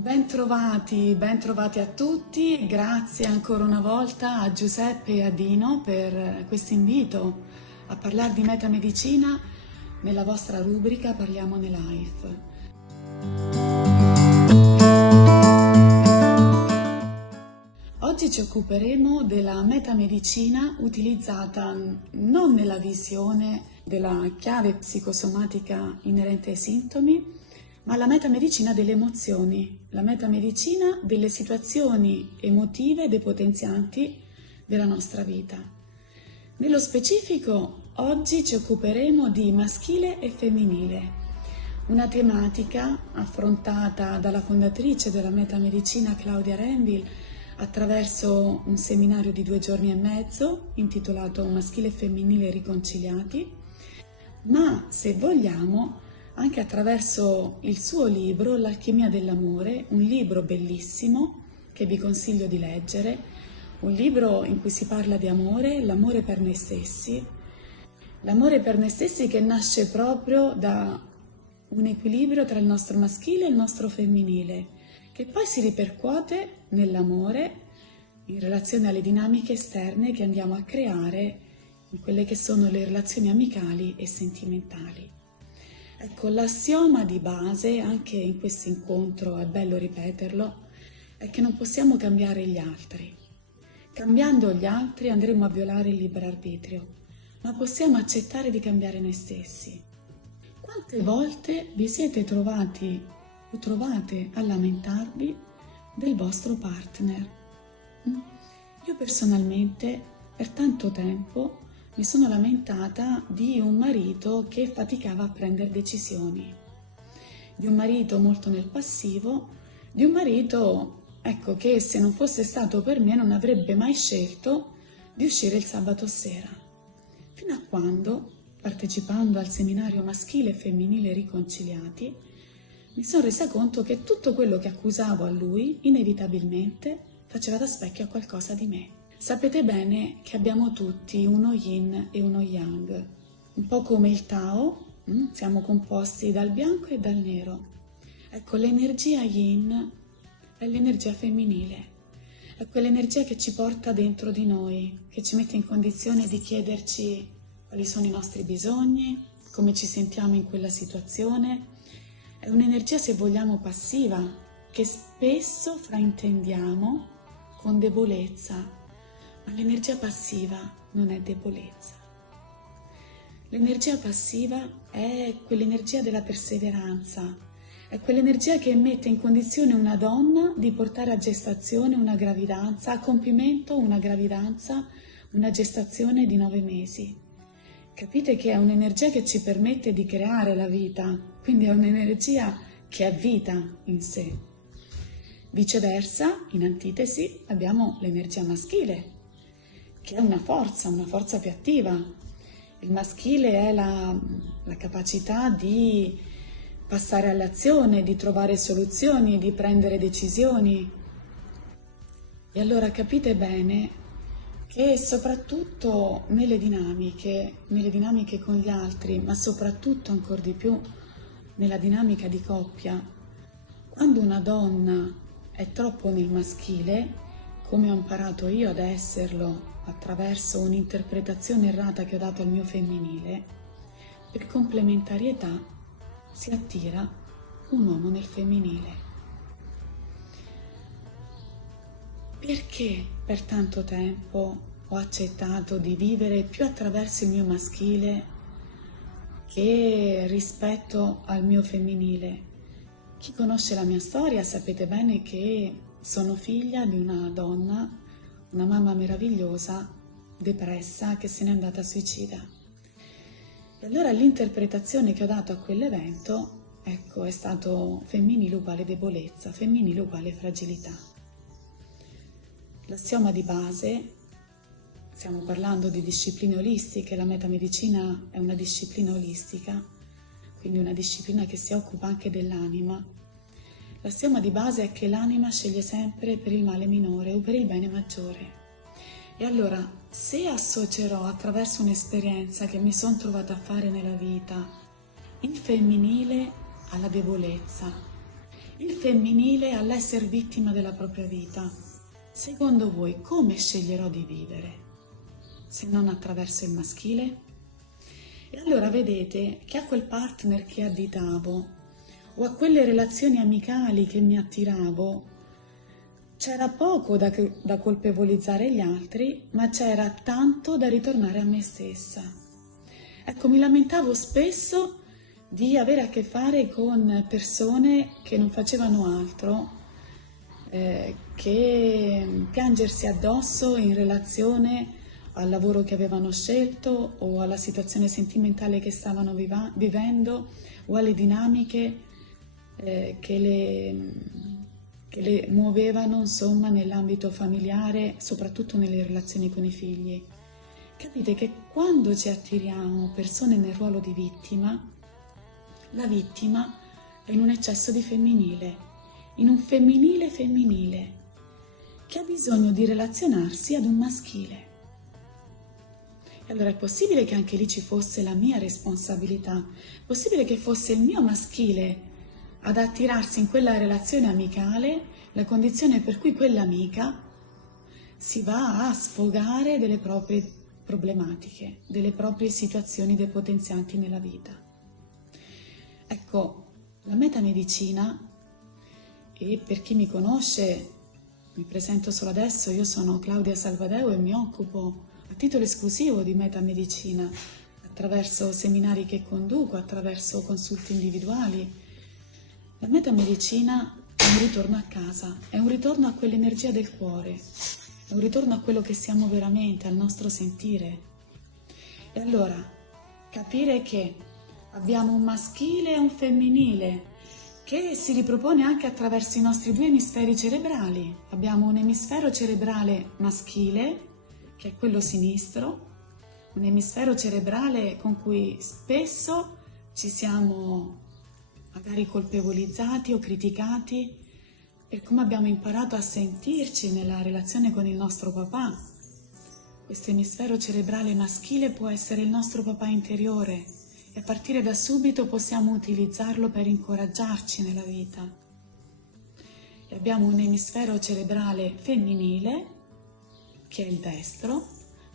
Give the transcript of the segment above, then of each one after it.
Bentrovati a tutti, grazie ancora una volta a Giuseppe e a Dino per questo invito a parlare di metamedicina nella vostra rubrica Parliamone Life. Oggi ci occuperemo della metamedicina utilizzata non nella visione della chiave psicosomatica inerente ai sintomi, ma la metamedicina delle emozioni, la metamedicina delle situazioni emotive depotenzianti della nostra vita. Nello specifico, oggi ci occuperemo di maschile e femminile, una tematica affrontata dalla fondatrice della metamedicina Claudia Renville attraverso un seminario di 2 giorni e mezzo intitolato Maschile e femminile riconciliati, ma se vogliamo anche attraverso il suo libro L'alchimia dell'amore, un libro bellissimo che vi consiglio di leggere, un libro in cui si parla di amore, l'amore per noi stessi che nasce proprio da un equilibrio tra il nostro maschile e il nostro femminile, che poi si ripercuote nell'amore in relazione alle dinamiche esterne che andiamo a creare in quelle che sono le relazioni amicali e sentimentali. Ecco, l'assioma di base, anche in questo incontro è bello ripeterlo, è che non possiamo cambiare gli altri. Cambiando gli altri andremo a violare il libero arbitrio, ma possiamo accettare di cambiare noi stessi. Quante volte vi siete trovati o trovate a lamentarvi del vostro partner? Io personalmente per tanto tempo mi sono lamentata di un marito che faticava a prendere decisioni, di un marito molto nel passivo, di un marito, che se non fosse stato per me non avrebbe mai scelto di uscire il sabato sera. Fino a quando, partecipando al seminario maschile e femminile riconciliati, mi sono resa conto che tutto quello che accusavo a lui, inevitabilmente, faceva da specchio a qualcosa di me. Sapete bene che abbiamo tutti uno yin e uno yang, un po' come il Tao, siamo composti dal bianco e dal nero. Ecco, l'energia yin è l'energia femminile, è quell'energia che ci porta dentro di noi, che ci mette in condizione di chiederci quali sono i nostri bisogni, come ci sentiamo in quella situazione. È un'energia, se vogliamo, passiva, che spesso fraintendiamo con debolezza. Ma l'energia passiva non è debolezza. L'energia passiva è quell'energia della perseveranza, è quell'energia che mette in condizione una donna di portare a gestazione una gravidanza, a compimento una gravidanza, una gestazione di 9 mesi. Capite che è un'energia che ci permette di creare la vita, quindi è un'energia che è vita in sé. Viceversa, in antitesi, abbiamo l'energia maschile, che è una forza più attiva. Il maschile è la capacità di passare all'azione, di trovare soluzioni, di prendere decisioni. E allora capite bene che soprattutto nelle dinamiche con gli altri, ma soprattutto ancora di più nella dinamica di coppia, quando una donna è troppo nel maschile, come ho imparato io ad esserlo attraverso un'interpretazione errata che ho dato al mio femminile, per complementarietà si attira un uomo nel femminile. Perché per tanto tempo ho accettato di vivere più attraverso il mio maschile che rispetto al mio femminile? Chi conosce la mia storia sapete bene che sono figlia di una donna, una mamma meravigliosa, depressa, che se n'è andata suicida. E allora l'interpretazione che ho dato a quell'evento, è stato femminile uguale debolezza, femminile uguale fragilità. L'assioma di base, stiamo parlando di discipline olistiche, la metamedicina è una disciplina olistica, quindi una disciplina che si occupa anche dell'anima. L'assioma di base è che l'anima sceglie sempre per il male minore o per il bene maggiore. E allora, se associerò attraverso un'esperienza che mi sono trovata a fare nella vita il femminile alla debolezza il femminile all'essere vittima della propria vita. Secondo voi, come sceglierò di vivere se non attraverso il maschile? E allora vedete che a quel partner che additavo o a quelle relazioni amicali che mi attiravo c'era poco da colpevolizzare gli altri, ma c'era tanto da ritornare a me stessa. Ecco, mi lamentavo spesso di avere a che fare con persone che non facevano altro che piangersi addosso in relazione al lavoro che avevano scelto o alla situazione sentimentale che stavano vivendo o alle dinamiche che le muovevano, insomma, nell'ambito familiare, soprattutto nelle relazioni con i figli. Capite che quando ci attiriamo persone nel ruolo di vittima, la vittima è in un eccesso di femminile, in un femminile che ha bisogno di relazionarsi ad un maschile. E allora è possibile che anche lì ci fosse la mia responsabilità, è possibile che fosse il mio maschile ad attirarsi in quella relazione amicale, la condizione per cui quell'amica si va a sfogare delle proprie problematiche, delle proprie situazioni depotenzianti nella vita. Ecco, la metamedicina, e per chi mi conosce, mi presento solo adesso, io sono Claudia Salvadeo e mi occupo a titolo esclusivo di metamedicina, attraverso seminari che conduco, attraverso consulti individuali. La metamedicina è un ritorno a casa, è un ritorno a quell'energia del cuore, è un ritorno a quello che siamo veramente, al nostro sentire. E allora, capire che abbiamo un maschile e un femminile che si ripropone anche attraverso i nostri due emisferi cerebrali. Abbiamo un emisfero cerebrale maschile, che è quello sinistro, un emisfero cerebrale con cui spesso ci siamo magari colpevolizzati o criticati per come abbiamo imparato a sentirci nella relazione con il nostro papà. Questo emisfero cerebrale maschile può essere il nostro papà interiore e a partire da subito possiamo utilizzarlo per incoraggiarci nella vita. E abbiamo un emisfero cerebrale femminile, che è il destro,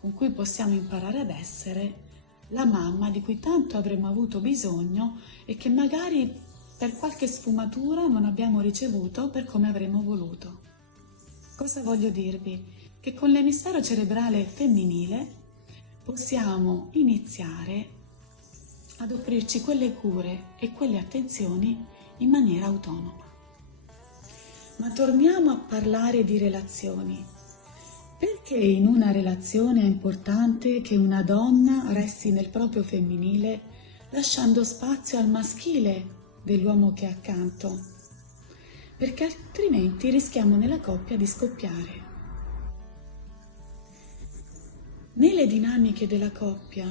con cui possiamo imparare ad essere la mamma di cui tanto avremmo avuto bisogno e che magari per qualche sfumatura non abbiamo ricevuto per come avremmo voluto. Cosa voglio dirvi? Che con l'emisfero cerebrale femminile possiamo iniziare ad offrirci quelle cure e quelle attenzioni in maniera autonoma. Ma torniamo a parlare di relazioni. Perché in una relazione è importante che una donna resti nel proprio femminile, lasciando spazio al maschile dell'uomo che è accanto? Perché altrimenti rischiamo nella coppia di scoppiare. Nelle dinamiche della coppia,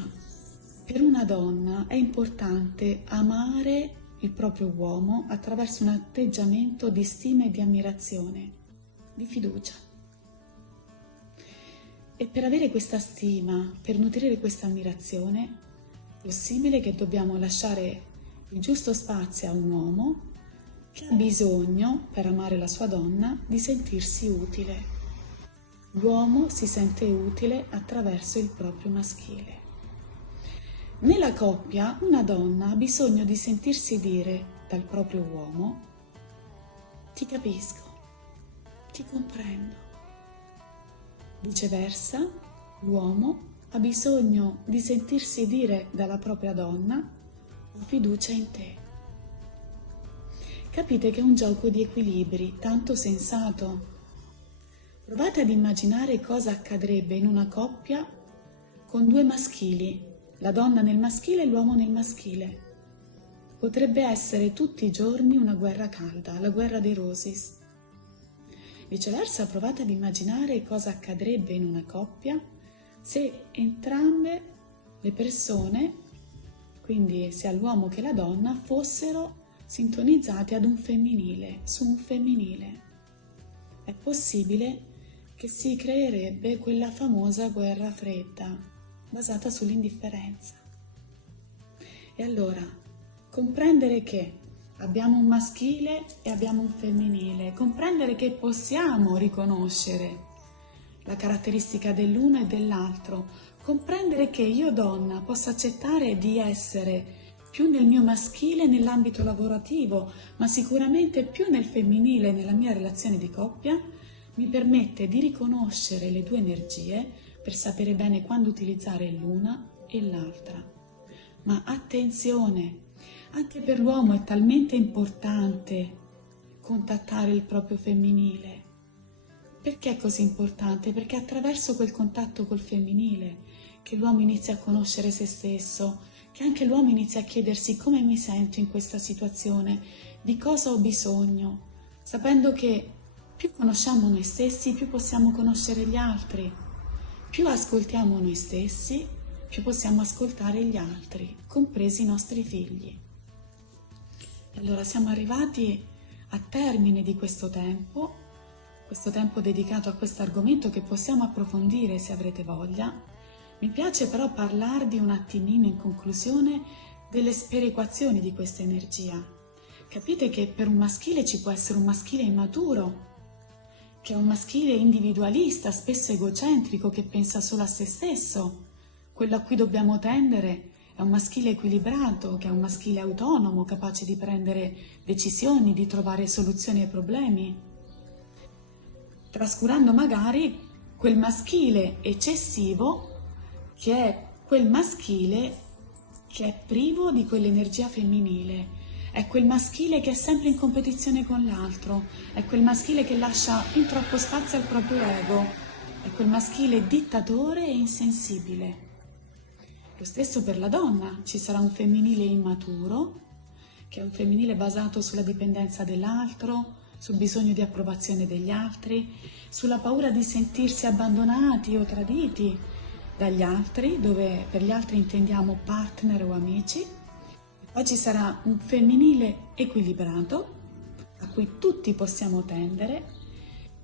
per una donna è importante amare il proprio uomo attraverso un atteggiamento di stima e di ammirazione, di fiducia. E per avere questa stima, per nutrire questa ammirazione, è possibile che dobbiamo lasciare il giusto spazio a un uomo che ha bisogno, per amare la sua donna, di sentirsi utile. L'uomo si sente utile attraverso il proprio maschile. Nella coppia, una donna ha bisogno di sentirsi dire dal proprio uomo: ti capisco, ti comprendo. Viceversa, l'uomo ha bisogno di sentirsi dire dalla propria donna: ho fiducia in te. Capite che è un gioco di equilibri tanto sensato. Provate ad immaginare cosa accadrebbe in una coppia con due maschili, la donna nel maschile e l'uomo nel maschile. Potrebbe essere tutti i giorni una guerra calda, la guerra dei Roses. Viceversa, provate ad immaginare cosa accadrebbe in una coppia se entrambe le persone, quindi sia l'uomo che la donna, fossero sintonizzate ad un femminile, su un femminile. È possibile che si creerebbe quella famosa guerra fredda, basata sull'indifferenza. E allora, comprendere che abbiamo un maschile e abbiamo un femminile. Comprendere che possiamo riconoscere la caratteristica dell'uno e dell'altro. Comprendere che io donna posso accettare di essere più nel mio maschile nell'ambito lavorativo, ma sicuramente più nel femminile nella mia relazione di coppia, mi permette di riconoscere le due energie per sapere bene quando utilizzare l'una e l'altra. Ma attenzione, anche per l'uomo è talmente importante contattare il proprio femminile. Perché è così importante? Perché è attraverso quel contatto col femminile che l'uomo inizia a conoscere se stesso, che anche l'uomo inizia a chiedersi come mi sento in questa situazione, di cosa ho bisogno, sapendo che più conosciamo noi stessi, più possiamo conoscere gli altri, più ascoltiamo noi stessi, più possiamo ascoltare gli altri, compresi i nostri figli. E allora siamo arrivati a termine di questo tempo dedicato a questo argomento che possiamo approfondire se avrete voglia. Mi piace però parlarvi un attimino in conclusione delle sperequazioni di questa energia. Capite che per un maschile ci può essere un maschile immaturo, che è un maschile individualista, spesso egocentrico, che pensa solo a se stesso. Quello a cui dobbiamo tendere è un maschile equilibrato, che è un maschile autonomo, capace di prendere decisioni, di trovare soluzioni ai problemi, trascurando magari quel maschile eccessivo, che è quel maschile che è privo di quell'energia femminile. È quel maschile che è sempre in competizione con l'altro, è quel maschile che lascia fin troppo spazio al proprio ego, è quel maschile dittatore e insensibile. Lo stesso per la donna, ci sarà un femminile immaturo, che è un femminile basato sulla dipendenza dell'altro, sul bisogno di approvazione degli altri, sulla paura di sentirsi abbandonati o traditi dagli altri, dove per gli altri intendiamo partner o amici. Poi ci sarà un femminile equilibrato, a cui tutti possiamo tendere,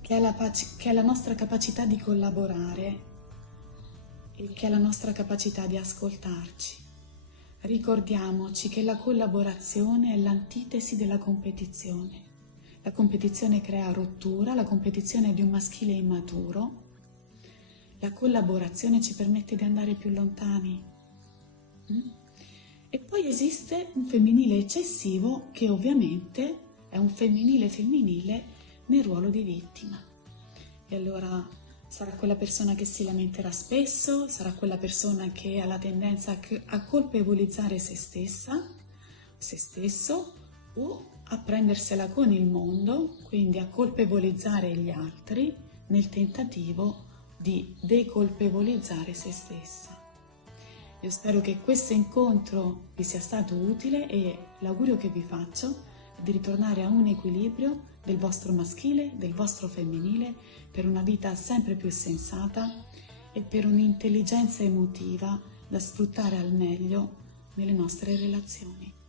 che è la nostra capacità di collaborare e che è la nostra capacità di ascoltarci. Ricordiamoci che la collaborazione è l'antitesi della competizione. La competizione crea rottura, la competizione è di un maschile immaturo. La collaborazione ci permette di andare più lontani. E poi esiste un femminile eccessivo che ovviamente è un femminile nel ruolo di vittima. E allora sarà quella persona che si lamenterà spesso, sarà quella persona che ha la tendenza a colpevolizzare se stessa, se stesso, o a prendersela con il mondo, quindi a colpevolizzare gli altri nel tentativo di decolpevolizzare se stessa. Io spero che questo incontro vi sia stato utile e l'augurio che vi faccio è di ritornare a un equilibrio del vostro maschile, del vostro femminile, per una vita sempre più sensata e per un'intelligenza emotiva da sfruttare al meglio nelle nostre relazioni.